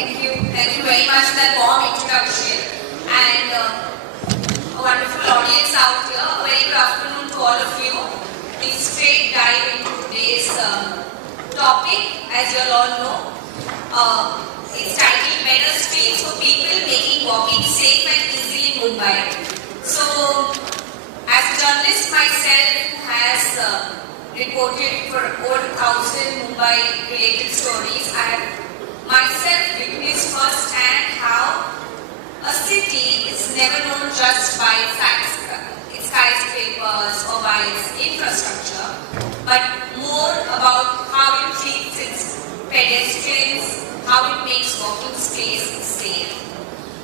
Thank you. Thank you very much for that warm introduction and a wonderful audience out here. A very good afternoon to all of you. We straight dive into today's topic, as you all know. It's titled Better Streets for People Making Walking Safe and Easy in Mumbai. So, as a journalist myself who has reported for over 1,000 Mumbai related stories, I have myself witnessed firsthand how a city is never known just by its skyscrapers or by its infrastructure, but more about how it treats its pedestrians, how it makes walking space safe.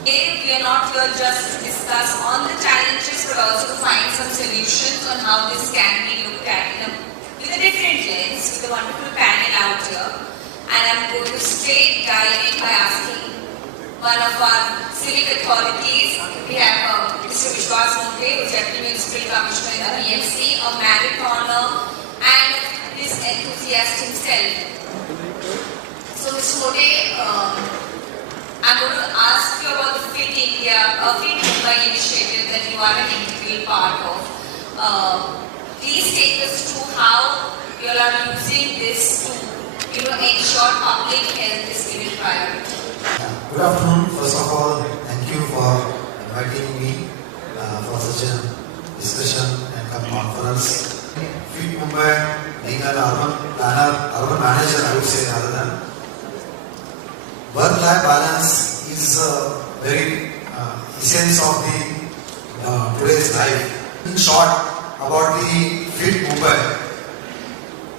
Today, we are not here just to discuss on the challenges, but also to find some solutions on how this can be looked at with a different lens, with a wonderful panel out here. And I'm going to straight dive in by asking one of our civic authorities. We have Mr. Vishwas Mukhe, who's Deputy Municipal Commissioner in the BMC, a marathoner, and this enthusiast himself. So, Mr. Mukhe, I'm going to ask you about the Fit Mumbai initiative that you are an integral part of. Please take us through how you all are using this to ensure public health is given priority. Good afternoon. First of all, thank you for inviting me for such a discussion and conference. Fit Mumbai, being an urban planner, urban manager, I would say, rather than work-life balance is a very essence of the today's life. In short, about the Fit Mumbai,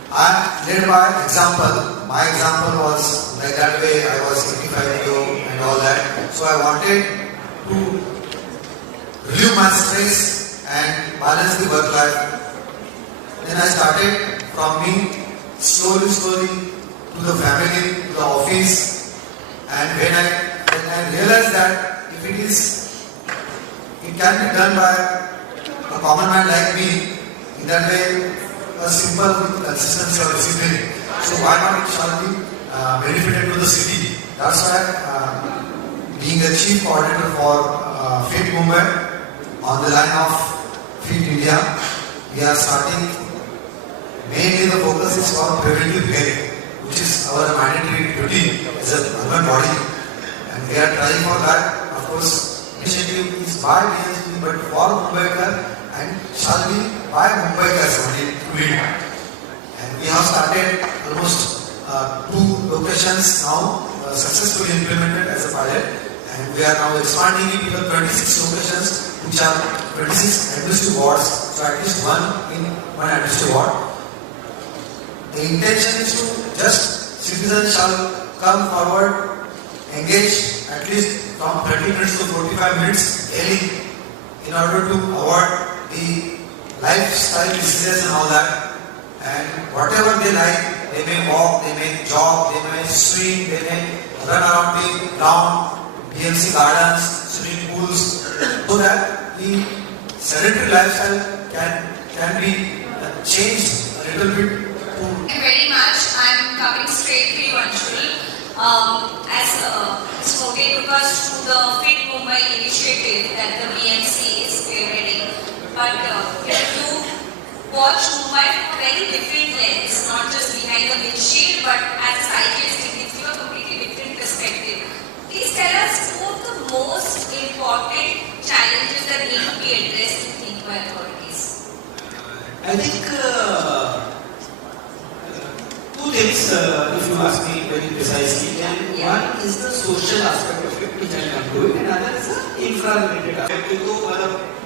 I led by example. My example was like that way. I was 85 years old and all that. So I wanted to relieve my stress and balance the work life. Then I started from me slowly to the family, to the office. And when I realized that if it can be done by a common man like me, in that way, a simple with consistency or discipline. So why not it shall be benefited to the city? That's why being the chief coordinator for Fit Mumbai on the line of Fit India, we are starting. Mainly the focus is for preventive health, which is our mandatory duty as an urban body, and we are trying for that. Of course, initiative is by BSP, but for Mumbaikar and shall be by Mumbaikars only to lead. And we have started almost 2 locations now successfully implemented as a pilot, and we are now expanding it to the 26 locations, which are 26 administrative wards, so at least one in one administrative ward. The intention is to just citizens shall come forward, engage at least from 30 minutes to 45 minutes daily in order to avoid the lifestyle diseases and all that. And whatever they like, they may walk, they may jog, they may swim, they may run around the ground, BMC gardens, swimming pools, so that the sedentary lifestyle can be changed a little bit. Thank you very much. I'm coming straight to you, Anshul. As Ms. Mukhe took us through the Fit Mumbai initiative that the BMC is spearheading, but you watch Mumbai from a very different lens, not just behind the windshield, but as a cyclist, it gives you a completely different perspective. Please tell us two of the most important challenges that need to be addressed in think by authorities. I think 2 things, if you ask me very precisely. And one is the social aspect of it, which I come to it, and another is the infra-related aspect.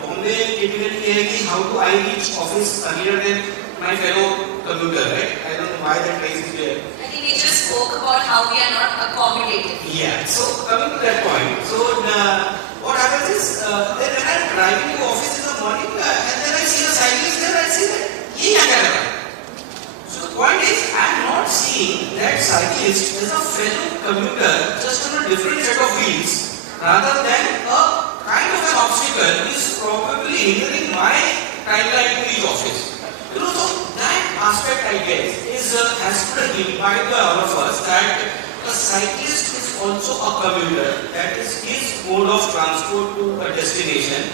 Bombay typically is how do I reach office earlier than my fellow commuter, right? I don't know why that phrase is there. I think we just spoke about how we are not accommodated. Yeah, so coming to that point, so what happens is, then when I'm driving to office in the morning, and then I see a cyclist there, I see that he can. So the point is, I'm not seeing that cyclist as a fellow commuter just on a different set of wheels, rather than a kind of an obstacle which is probably hindering my timeline to reach office. So that aspect, I guess, is has to be implied by all of us that a cyclist is also a commuter. That is his mode of transport to a destination,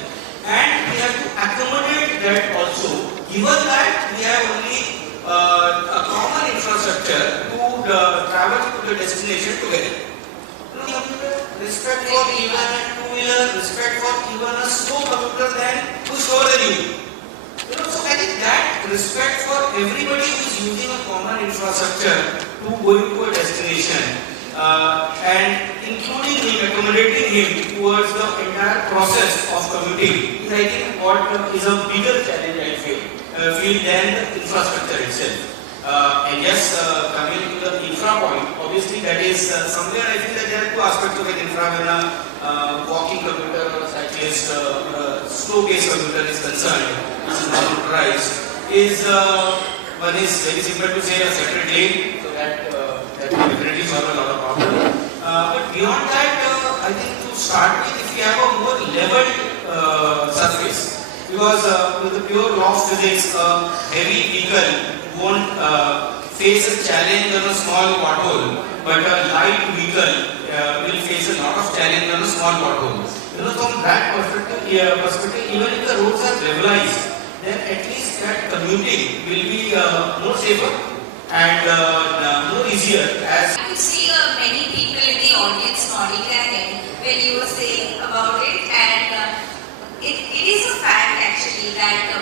and we have to accommodate that also. Given that we have only a common infrastructure to travel to the destination together. Respect for even a two-wheeler, respect for even a slow commuter who's slower than you. So I think that respect for everybody who is using a common infrastructure to going to a destination and including him, accommodating him towards the entire process of commuting is, I think, what is a bigger challenge I feel than the infrastructure itself. And yes, coming to the infra point, obviously that is somewhere I feel that there are two aspects of an infra when a walking commuter or a cyclist or a slow-paced commuter is concerned, which is not motorized, is one is very simple to say a separate lane, so that will definitely solve a lot of problems. But beyond that, I think to start with, if we have a more leveled surface, because with the pure law of physics, a heavy vehicle won't face a challenge on a small pothole, but a light vehicle will face a lot of challenge on a small pothole. From that perspective, even if the roads are levelized, then at least that commuting will be more safer and more easier. As I could see many people in the audience nodding their head when you were saying about it, and it is a fact actually that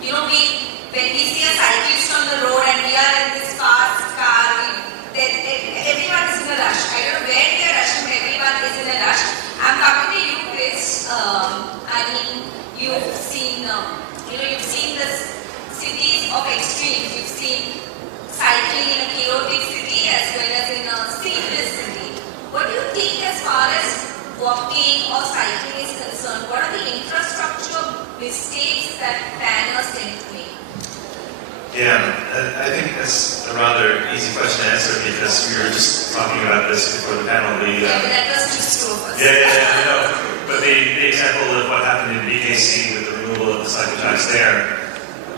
when we see a cyclist on the road and we are in this fast car, everyone is in a rush. I don't know where they are rushing, but everyone is in a rush. I'm coming to you, Chris. I mean, you've seen the cities of extremes. You've seen cycling in a chaotic city as well as in a seamless city. What do you think as far as walking or cycling is concerned? What are the infrastructure mistakes that planners tend to make? Yeah, I think that's a rather easy question to answer because we were just talking about this before the panel. Yeah, but that was just two of us. Yeah, I know. But the example of what happened in BKC with the removal of the cycle tracks there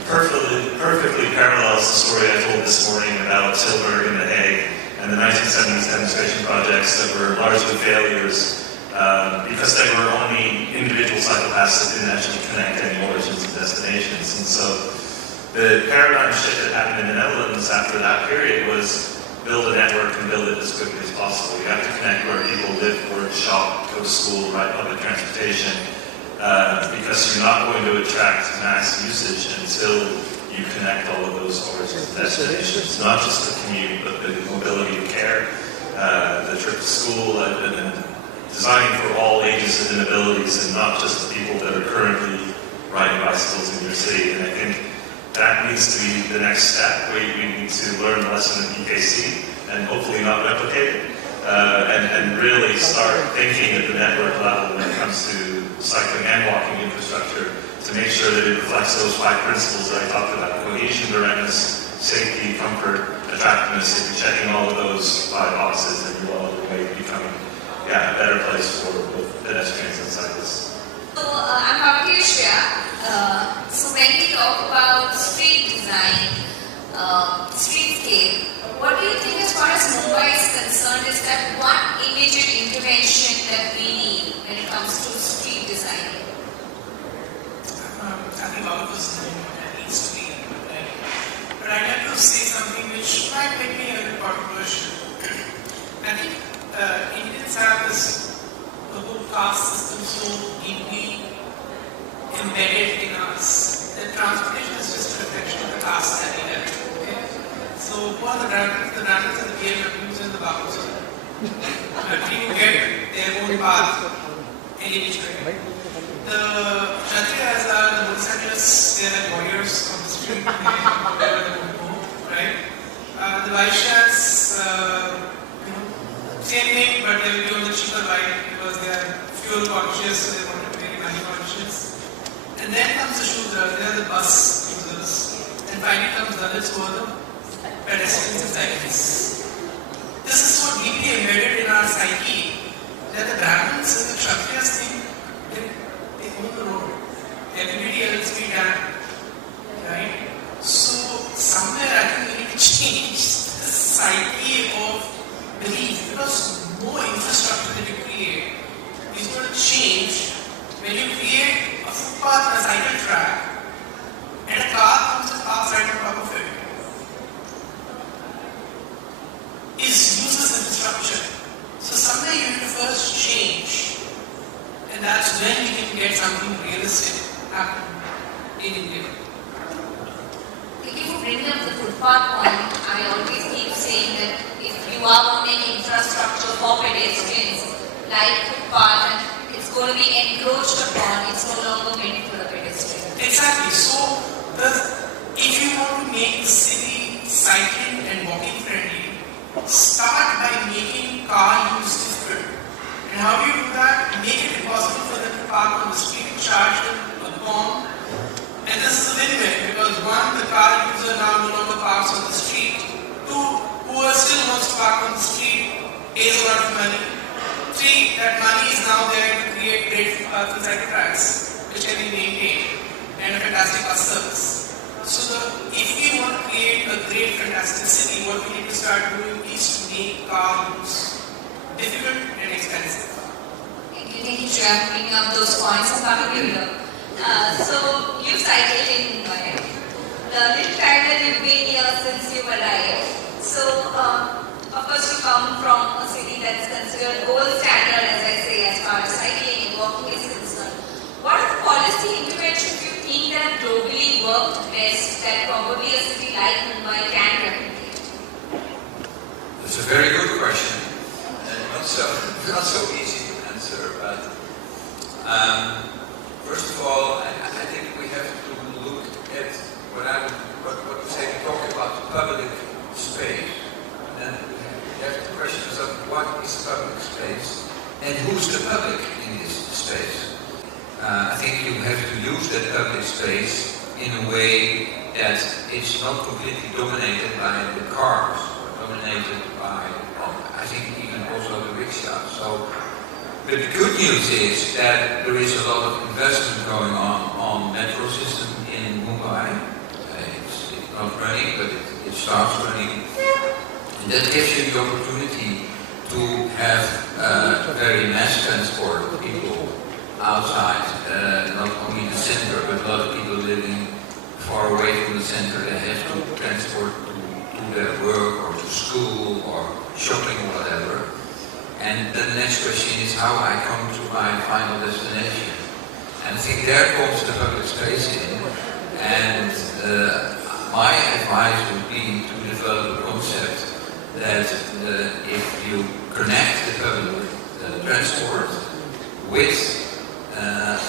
perfectly parallels the story I told this morning about Tilburg and The Hague and the 1970s demonstration projects that were largely failures because they were only individual cycle paths that didn't actually connect any origins and destinations. And so the paradigm shift that happened in the Netherlands after that period was build a network and build it as quickly as possible. You have to connect where people live, work, shop, go to school, ride public transportation, because you're not going to attract mass usage until you connect all of those origins and destinations. Not just the commute, but the mobility of care, the trip to school, and designing for all ages and abilities, and not just the people that are currently riding bicycles in your city. And I think that needs to be the next step. We need to learn the lesson of BKC and hopefully not replicate it, and really start thinking at the network level when it comes to cycling and walking infrastructure to make sure that it reflects those 5 principles that I talked about: cohesion, directness, safety, comfort, attractiveness. If you're checking all of those 5 boxes, then you're well on the way to becoming a better place for both pedestrians and cyclists. So I'm coming to you, Shreya. So when we talk about street design, streetscape, what do you think as far as Mumbai is concerned is that one immediate intervention that we need when it comes to street design? I think all of us know what that needs to be. Right? But I'd like to say something which might make me a little controversial. I think Indians have the whole caste system so deeply embedded in us that transportation is just a reflection of the caste that we have. Okay? So who are the drivers? The drivers are the BMWs and the Babus. People get their own path any which way. The Kshatriyas are the motorcyclists, they are like warriors on the street, they go wherever they want to go, right? The Vaishyas, same thing, but they will be on the cheaper ride because they are fuel conscious, so they want to be very money conscious. And then comes the Shudras, they are the bus users. And finally comes Dalits, who are the pedestrians and cyclists. This is so deeply embedded in our psyche that the Brahmins and the Kshatriyas think they own the road. Everybody else be damned. Right? So somewhere I think we need to change the psyche of belief then that's when we can get something realistic happen in India. Thank you for bringing up the footpath point. I always keep saying that if you are owning infrastructure for pedestrians, like footpath, and it's going to be encroached upon, it's no longer meant for the pedestrian. Exactly. So, if you want to make the city cycling and walking friendly, start by making car use different. And how do you do that? Make it impossible for them to park on the street, charge them a bomb. And this is a win-win because one, the car user now no longer parks on the street. Two, whoever still wants to park on the street pays a lot of money. Three, that money is now there to create great footpaths and cycle tracks, which can be maintained, and a fantastic bus service. So if we want to create a great, fantastic city, what we need to start doing is to make car use difficult and expensive. Thank you, Shreya, for bringing up those points. I'm coming to you. So you cycled in Mumbai. The little time that you've been here since you arrived. So of course you come from a city that's considered gold standard, as I say, as far as cycling and walking is concerned. What are the policy interventions you think that have globally worked best that probably a city like Mumbai can replicate? That's a very good question, and not so easy to answer. But first of all, I think we have to look at what we say. We talk about public space, and we have the question of what is public space and who's the public in this space. I think you have to use that public space in a way that it's not completely dominated by the cars, but dominated by, I think, even also the rickshaw. So, but the good news is that there is a lot of investment going on metro system in Mumbai. It's not running, but it starts running. And that gives you the opportunity to have very mass transport of people outside, not only the center, but a lot of people living far away from the center. They have to transport to their work or to school or shopping or whatever. And then the next question is how I come to my final destination. And I think there comes the public space in. And my advice would be to develop a concept that if you connect the public transport with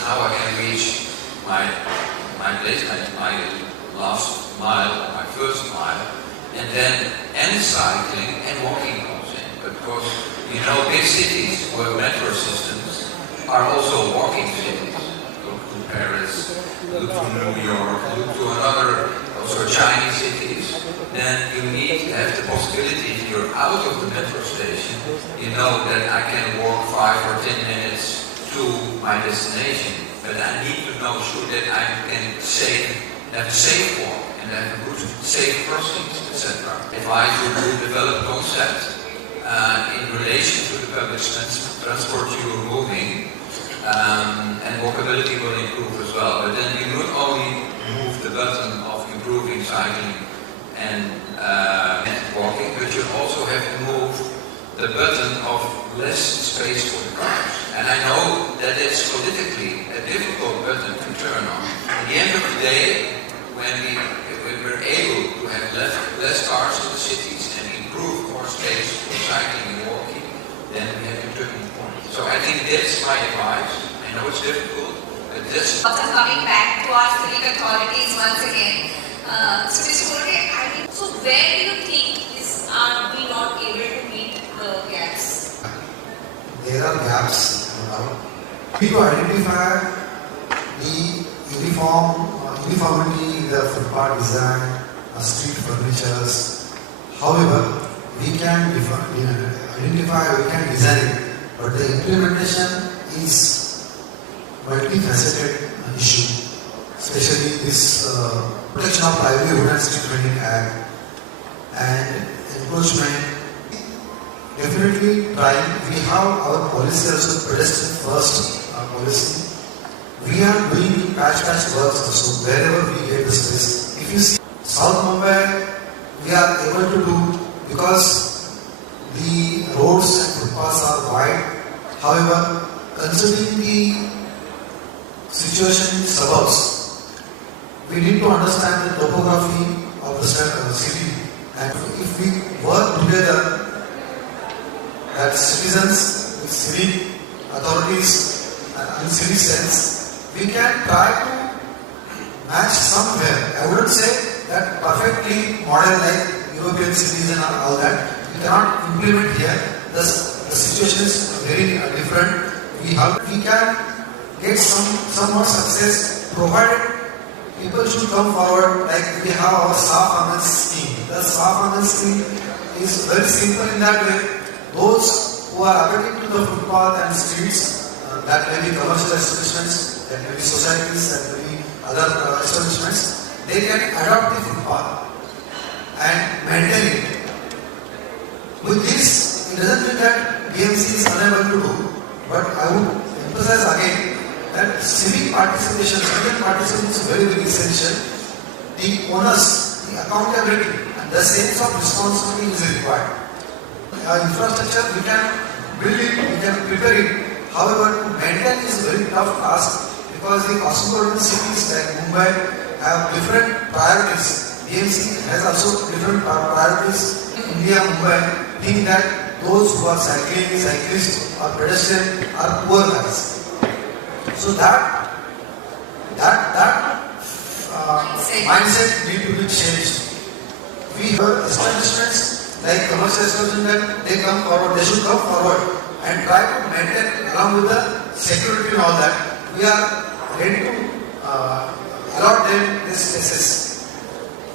how I can reach my place, my last mile, my first mile, and then cycling and walking comes in. Because you know, big cities where metro systems are also walking cities. Look to Paris, look to New York, look to another, also Chinese cities. Then you need to have the possibility, if you're out of the metro station, you know that I can walk 5 or 10 minutes to my destination. But I need to know sure that I can have a safe walk and have a good, safe crossings, etc. If I would develop a concept in relation to the public transport you are moving, and walkability will improve as well. But then you not only move the button of improving cycling and walking, but you also have to move the button of less space for the cars. And I know that it's politically a difficult button to turn on. At the end of the day, when we're able to have less cars in the cities and improve more space for cycling and walking, then we have a turning point. So I think that's my advice. I know it's difficult, but that's... Also coming back to our civic authorities once again. So Mr. Golde, so where do you think are we not able to meet the gaps? There are gaps. We need to identify the uniformity in the footpath design, street furnitures. However, we can identify, we can design it, but the implementation is multifaceted issue. Especially this Protection of Livelihood and Street Vending Act and encroachment. Definitely we have our policy also, pedestrian first policy. We are doing patch works also wherever we get the space. If you see South Mumbai, we are able to do because the roads and footpaths are wide. However, considering the situation in suburbs, we need to understand the topography of the city, and if we work together as citizens with civic authorities and in civic sense, we can try to match somewhere. I wouldn't say that perfectly model like European cities and all that. We cannot implement here. The situation is very different. We can get some more success provided people should come forward. Like we have our Saaf Amal scheme. The Saaf Amal scheme is very simple in that way. Those who are abutting to the footpath and streets, that may be commercial establishments, that may be societies, that may be other establishments, they can adopt the footpath and maintain it. With this, it doesn't mean that BMC is unable to do, but I would emphasize again that civic participation is very, very essential. The onus, the accountability, and the sense of responsibility is required. Infrastructure, we can build it, we can prepare it. However, to maintain is a very tough task because the cosmopolitan cities like Mumbai have different priorities. BMC has also different priorities. India, Mumbai, think that those who are cycling, cyclists or pedestrian are poor guys. So that mindset need to be changed. We have establishments like commercial establishments, they come forward, they should come forward and try to maintain along with the security and all that. We are ready to allot them these spaces.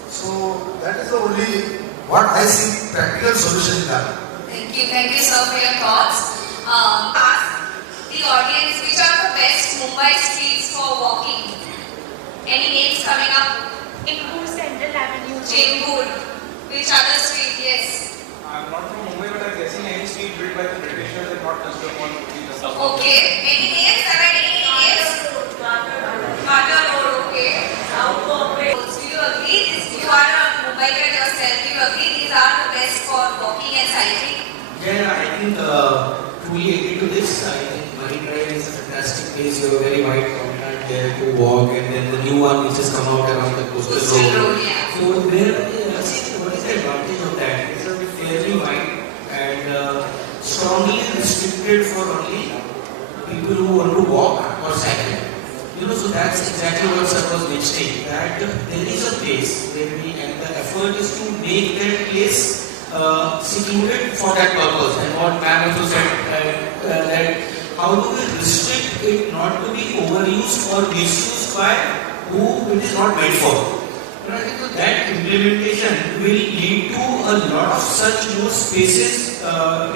So that is the only what I see practical solution in that. Thank you sir for your thoughts. Ask the audience which are the best Mumbai streets for walking. Any names coming up? Chembur Central Avenue. Chembur. Which other street? Yes. I'm not from Mumbai, but I'm guessing any street built by the Britishers and not touched upon would be the suburb. Okay. Any names? Have I any names? Carter Road. Okay. South Bombay. Do you agree? You are a Mumbaiker yourself. Do you agree these are the best for walking and cycling? Yeah, I think truly agree to this. I think Marine Drive is a fantastic place. You have a very wide promenade there to walk, and then the new one which has come out around the coastal road. Yeah. So there, see, what is the advantage of that? It's a fairly wide and strongly restricted for only people who want to walk or cycle. So that's exactly what sir was mentioning. That there is a place where and the effort is to make that place secluded for that purpose. And what ma'am also said, that how do we restrict it not to be overused or misused by who it is not meant for? I think that implementation will lead to a lot of such new spaces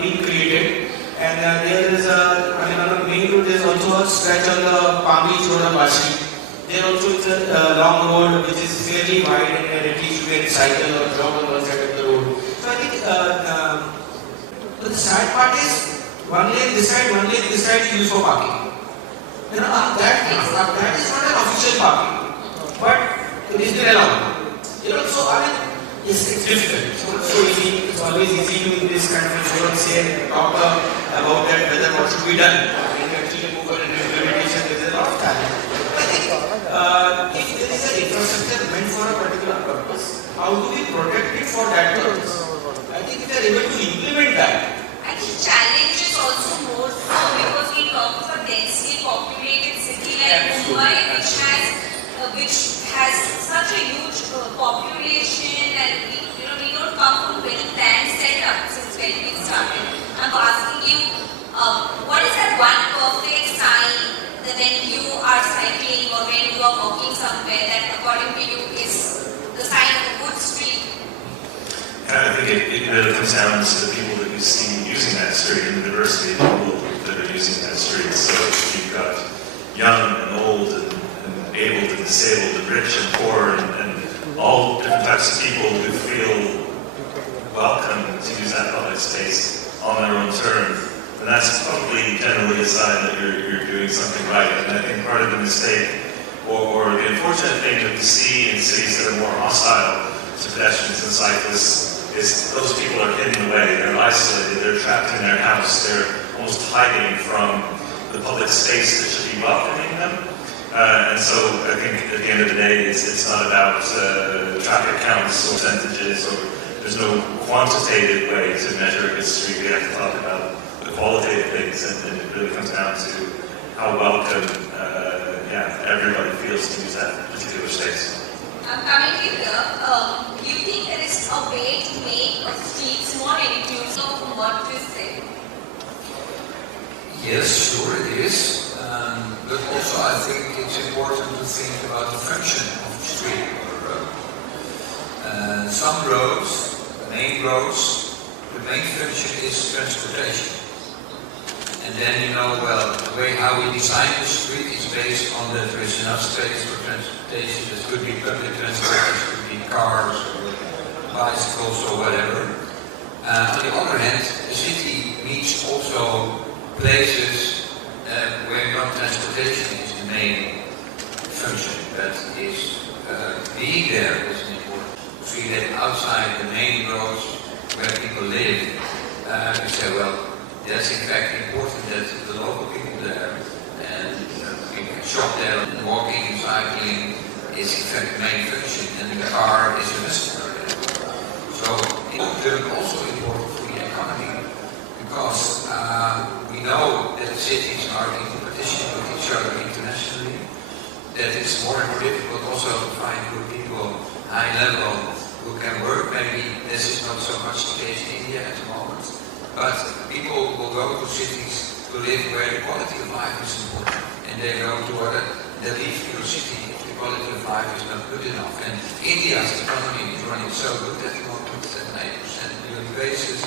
being created. And there is on the main road there is also a stretch on the Palm Beach Road of Vashi. There also is a long road which is fairly wide, and at least you can cycle or jog on one side of the road. So I think the sad part is one lane this side is used for parking. That is not an official parking, but it is still allowed. So I mean, it's difficult. It's not so easy. It's always easy to in this kind of forum say and talk about that whether what should be done. When you actually move on into implementation, there is a lot of challenge. I think if there is an infrastructure meant for a particular purpose, how do we protect it for that purpose? I think if we are able to implement that. I think challenge is also more so because we talk of a densely populated city like Mumbai, which has such a huge population, and we don't come from very planned setup since when we started. I'm asking you, what is that one perfect sign that when you are cycling or when you are walking somewhere that according to you is the sign of a good street? I think it really comes down to the people that you see using that street and the diversity of people that are using that street. So you've got young and old and able and disabled and rich and poor and all different types of people who feel welcome to use that public space on their own terms. And that's probably generally a sign that you're doing something right. And I think part of the mistake or the unfortunate thing that we see in cities that are more hostile to pedestrians and cyclists is those people are hidden away, they're isolated, they're trapped in their house, they're almost hiding from the public space that should be welcoming them. And so I think at the end of the day, it's not about traffic counts or percentages, or there's no quantitative way to measure a good street. We have to talk about the qualitative things, and it really comes down to how welcome everybody feels to use that particular space. Coming here, do you think there is a way to make streets more inclusive from what you say? Yes, sure it is. But also I think it's important to think about the function of the street or the road. Some roads, the main roads, the main function is transportation. And then the way how we design the street is based on that there is enough space for transportation. This could be public transportation, it could be cars or bicycles or whatever. On the other hand, the city needs also places where non-transportation is the main function, but is being there is important. See that outside the main roads where people live, we say, well, that's in fact important that the local people there and people can shop there, and walking and cycling is in fact the main function, and the car is a visitor there. So it's also important for the economy, because we know that cities are in competition with each other internationally, that it's more and more difficult also to find good people, high level, who can work. Maybe this is not so much the case in India at the moment, but people will go to cities to live where the quality of life is important, and they go to they leave to a city if the quality of life is not good enough. And India's economy is running so good at the moment, at 9% yearly basis.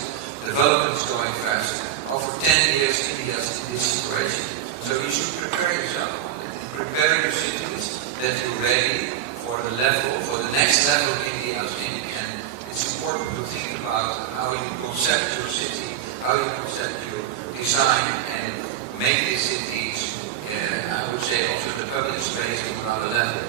Development is going fast. Over 10 years, India's in this situation. So you should prepare yourself on it, and prepare your cities that you're ready for the next level India's in. And it's important to think about how you concept your city, how you concept your design, and make these cities, I would say, also the public space to another level.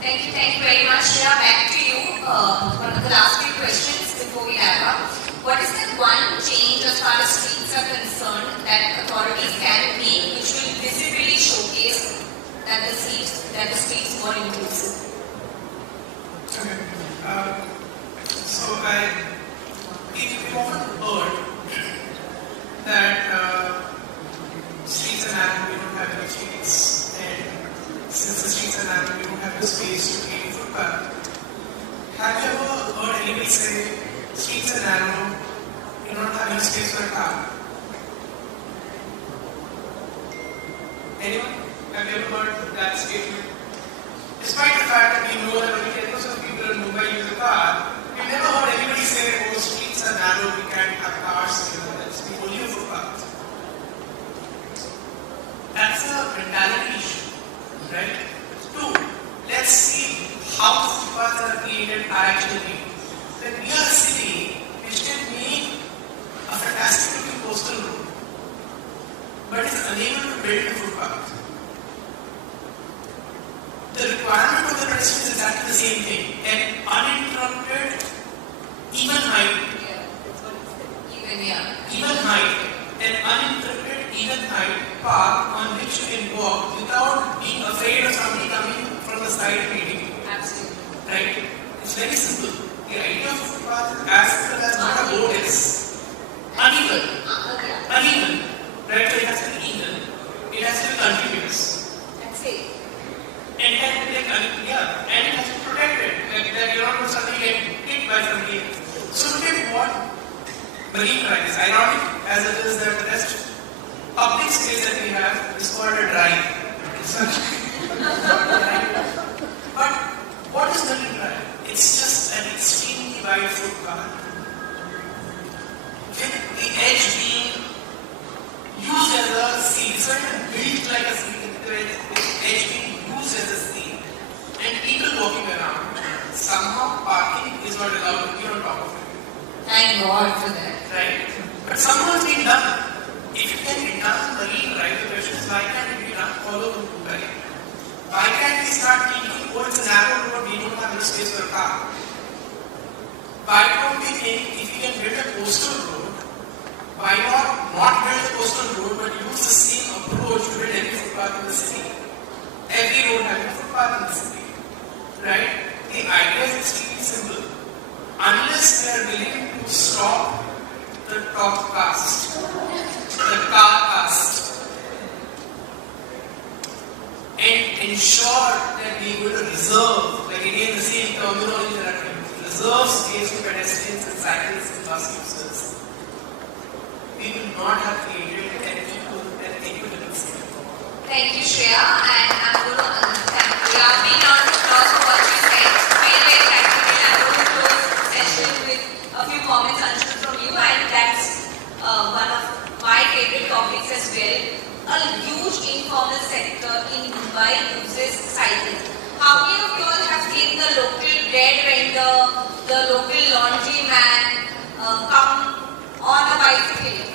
Thank you very much. Shreya, back to you. One of the last few questions before we wrap up. What is the one change as far as streets are concerned that authorities can make which will visibly showcase that the streets more inclusive? Okay. We've often heard that streets are narrow, we don't have enough streets, and since the streets are narrow, we don't have the space to create footpath. Have you ever heard anybody say, streets are narrow, you don't have enough space for a car? Anyone? Have you ever heard that statement? Despite the fact that we know that only 10% of people in Mumbai use a car, we've never heard anybody say, oh, streets are narrow, we can't have cars, that's the only footpath. That's a mentality issue, right? Two, let's see how footpaths are created are actually made. When we are a city which can make a fantastic looking coastal road, but is unable to build a footpath. The requirement of the pedestrian is exactly the same thing. An uninterrupted, even height, an uninterrupted, even height path on which you can walk without being afraid of somebody coming from the side and hitting you. Absolutely. Right? It's very simple. The idea of footpath, as simple as what a road is, uneven. Uneven. Right? So it has to be even. It has to be continuous. That's it. And it has to be and it has to be protected. That you're not going to suddenly get hit by somebody else. So look at what marine drive is. Ironic as it is that the best public space that we have is called a drive. But what is marine drive? It's just an extremely wide footpath with the edge being used as a seat. So it is built like a seat, the edge being used as a seat. And people walking around, somehow parking is not allowed to be on top of it. Thank God for that. Right? But somehow it's been done. If it can be done marine drive, the question is why can't it be done all over Mumbai? Why can't we start thinking, oh, it's a narrow road, we don't have enough space for a car? Why don't we think, if we can build a coastal road, why not build a coastal road but use the same approach to build every footpath in the city. Every road having a footpath in the city. Right? The idea is extremely simple. Unless we are willing to stop the top caste, the car caste, and ensure that we will reserve, like again the same terminology that I used, reserve space for pedestrians and cyclists and bus users, we will not have created an equitable city. Thank you, Shreya, and I'm going to thank you. I've been round of applause for what you said. Very, very practical. I'm going to close the session with a few comments, Anshul, from you, and that's one of my favorite topics as well. A huge informal sector in Mumbai uses cycling. How many of you all have seen the local bread vendor, the local laundry man come on a bicycle?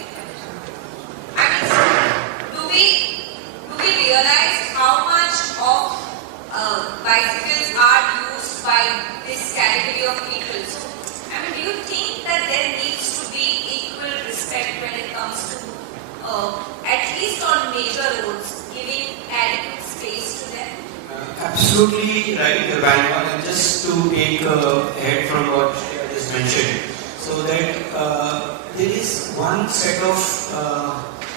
I mean, do we realize how much of bicycles are used by this category of people? So, I mean, do you think that there needs to be equal respect when it comes to, at least on major roads, giving adequate space to them? Absolutely right, Vanwa. And just to take ahead from what Shreya just mentioned, so that there is one set of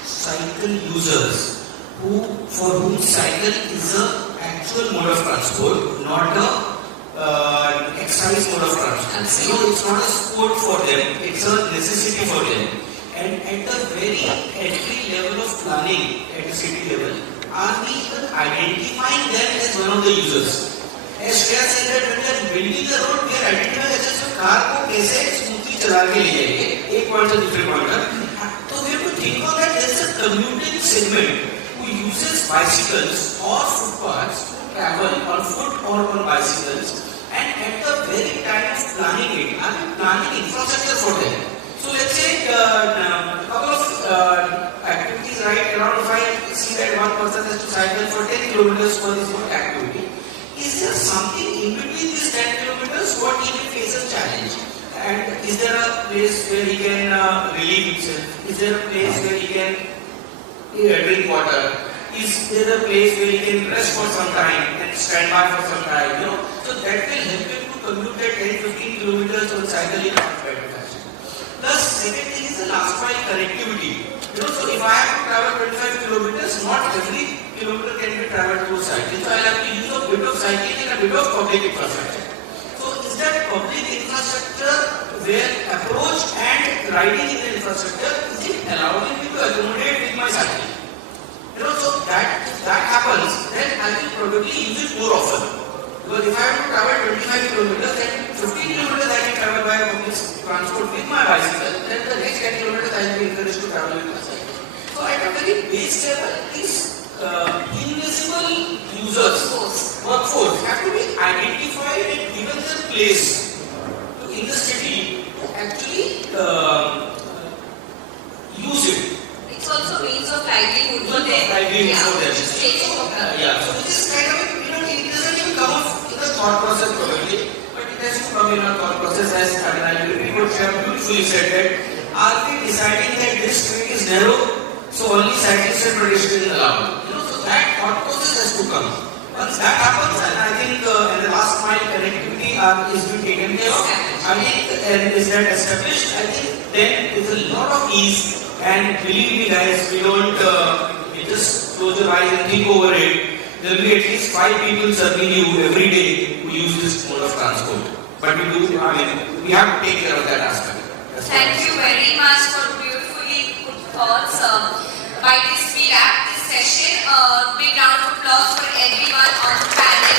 cycle users for whom cycle is an actual mode of transport, not a exercise mode of transport. It's not a sport for them, it's a necessity for them. And at the very entry level of planning at the city level, are we even identifying them as one of the users? As Shreya said that when we are building the road, we are identifying as a car को कैसे smoothly चला के ले जाएंगे एक point से दूसरे point तक. So we have to think of that there is a commuting segment who uses bicycles or footpaths to travel on foot or on bicycles, and at the very time of planning it, are we planning infrastructure for them? So let's say a couple of activities right around. If I see that one person has to cycle for 10 kilometers for this one activity, is there something in between these 10 kilometers what he will face a challenge? And is there a place where he can relieve himself? Is there a place where he can drink water? Is there a place where he can rest for some time and stand by for some time? So that will help him to commute that 10-15 kilometers on cycle in a better fashion. The second thing is the last mile connectivity. So if I have to travel 25 kilometers, not every kilometer can be traveled through cycling. So I will have to use a bit of cycling and a bit of public infrastructure. So is that public infrastructure where approach and riding in the infrastructure is it allowing me to accommodate with my cycling? So that if that happens, then I will probably use it more often. Because if I have to travel 25 kilometers, then 15 kilometers I can travel by public transport with my bicycle, then the next 10 kilometers I will be encouraged to travel with my cycle. So at a very base level, these invisible users, workforce, have to be identified and given their place in the city to actually use it. It's also means of livelihood for them. So this is kind of, it doesn't even come up in the thought process probably, but it has to come in our thought process as I would have beautifully said that, are we deciding that this street is narrow, so only cyclists and pedestrians is allowed? So that thought process has to come. Once that happens, and I think the last mile connectivity is being taken care of, and is that established, I think then there's a lot of ease. And believe me guys, we don't just close your eyes and think over it. There will be at least 5 people serving you every day who use this mode of transport. But we have to take care of that aspect. Thank you very much for beautifully put thoughts. By this we wrap this session. Big round of applause for everyone on the panel.